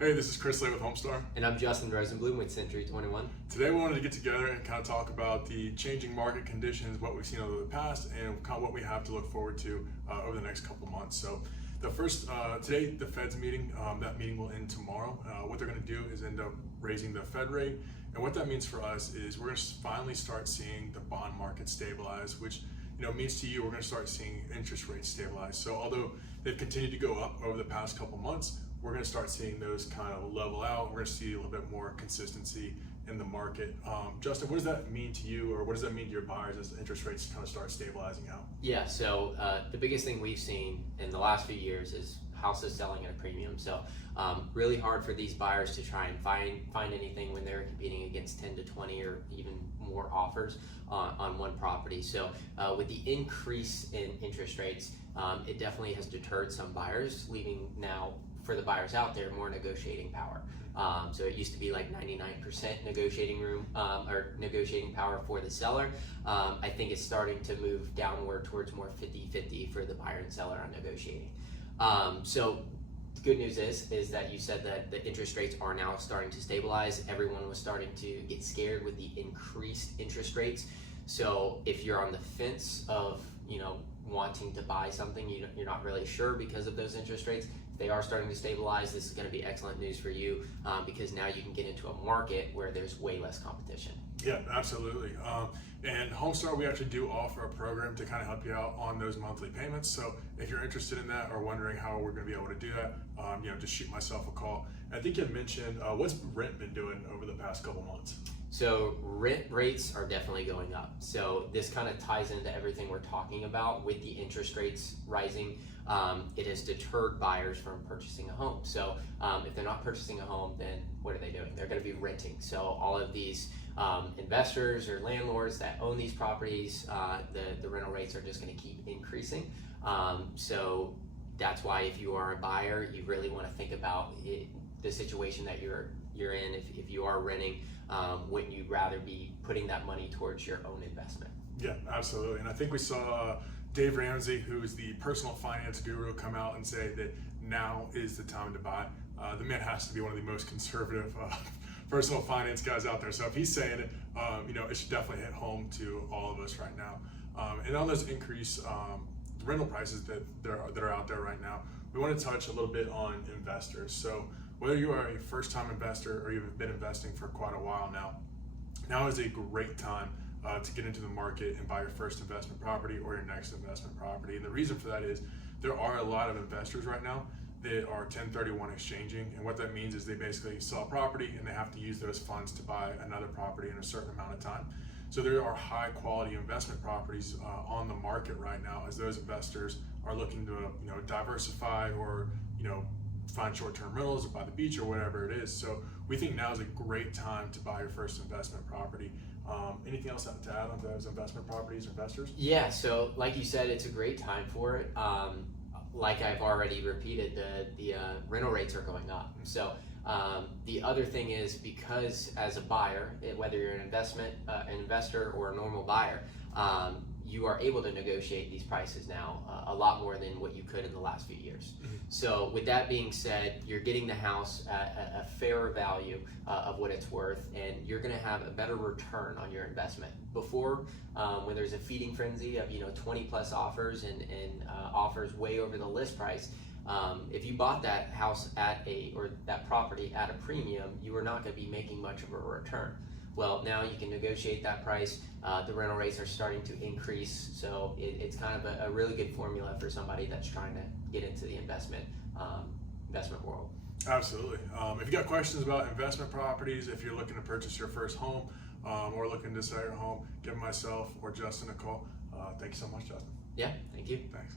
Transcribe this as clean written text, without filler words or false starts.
Hey, this is Chris.laye with Homestar. And I'm Rosenblum with Century 21. Today we wanted to get together and kind of talk about the changing market conditions, what we've seen over the past, and kind of what we have to look forward to over the next couple months. So the first, today the Fed's meeting, that meeting will end tomorrow. What they're going to do is end up raising the Fed rate. And what that means for us is we're going to finally start seeing the bond market stabilize, which means to you we're going to start seeing interest rates stabilize. So although they've continued to go up over the past couple months, we're going to start seeing those kind of level out. We're going to see a little bit more consistency in the market. Justin, what does that mean to you, or what does that mean to your buyers as interest rates kind of start stabilizing out? Yeah, so the biggest thing we've seen in the last few years is houses selling at a premium. So really hard for these buyers to try and find anything when they're competing against 10 to 20 or even more offers on one property. So with the increase in interest rates, it definitely has deterred some buyers, leaving now for the buyers out there more negotiating power. So it used to be like 99% negotiating room or negotiating power for the seller. I think it's starting to move downward towards more 50-50 for the buyer and seller on negotiating. So the good news is that you said that the interest rates are now starting to stabilize. Everyone was starting to get scared with the increased interest rates. So if you're on the fence of wanting to buy something, you're not really sure because of those interest rates, they are starting to stabilize. This is going to be excellent news for you because now you can get into a market where there's way less competition. Yeah, absolutely. And Homestar, we actually do offer a program to kind of help you out on those monthly payments. So if you're interested in that or wondering how we're going to be able to do that, just shoot myself a call. I think you had mentioned, what's rent been doing over the past couple months? So rent rates are definitely going up. So this kind of ties into everything we're talking about with the interest rates rising. It has deterred buyers from purchasing a home. So if they're not purchasing a home, then what are they doing? They're going to be renting. So all of these investors or landlords that own these properties, the rental rates are just going to keep increasing. So that's why if you are a buyer, you really want to think about the situation that you're in. If you are renting, wouldn't you rather be putting that money towards your own investment? Yeah, absolutely. And I think we saw Dave Ramsey, who is the personal finance guru, come out and say that now is the time to buy. The man has to be one of the most conservative personal finance guys out there. So if he's saying it, it should definitely hit home to all of us right now. And on those increased rental prices that are out there right now, we want to touch a little bit on investors. So whether you are a first-time investor or you've been investing for quite a while now is a great time to get into the market and buy your first investment property or your next investment property. And the reason for that is there are a lot of investors right now that are 1031 exchanging, and what that means is they basically sell a property and they have to use those funds to buy another property in a certain amount of time. So there are high quality investment properties on the market right now as those investors are looking to diversify or find short-term rentals or by the beach or whatever it is. So we think now is a great time to buy your first investment property. Anything else to add on those investment properties or investors? Yeah, so like you said, it's a great time for it. Like I've already repeated, the rental rates are going up. So the other thing is, because as a buyer, whether you're an investor or a normal buyer, you are able to negotiate these prices now a lot more than what you could in the last few years. Mm-hmm. So with that being said, you're getting the house at a fairer value of what it's worth, and you're going to have a better return on your investment. Before, when there's a feeding frenzy of 20 plus offers and offers way over the list price, if you bought that house or that property at a premium, you were not going to be making much of a return. Well, now you can negotiate that price. The rental rates are starting to increase, so it's kind of a really good formula for somebody that's trying to get into the investment world. Absolutely. If you got questions about investment properties, if you're looking to purchase your first home or looking to sell your home, give myself or Justin a call. Thank you so much, Justin. Yeah, thank you. Thanks.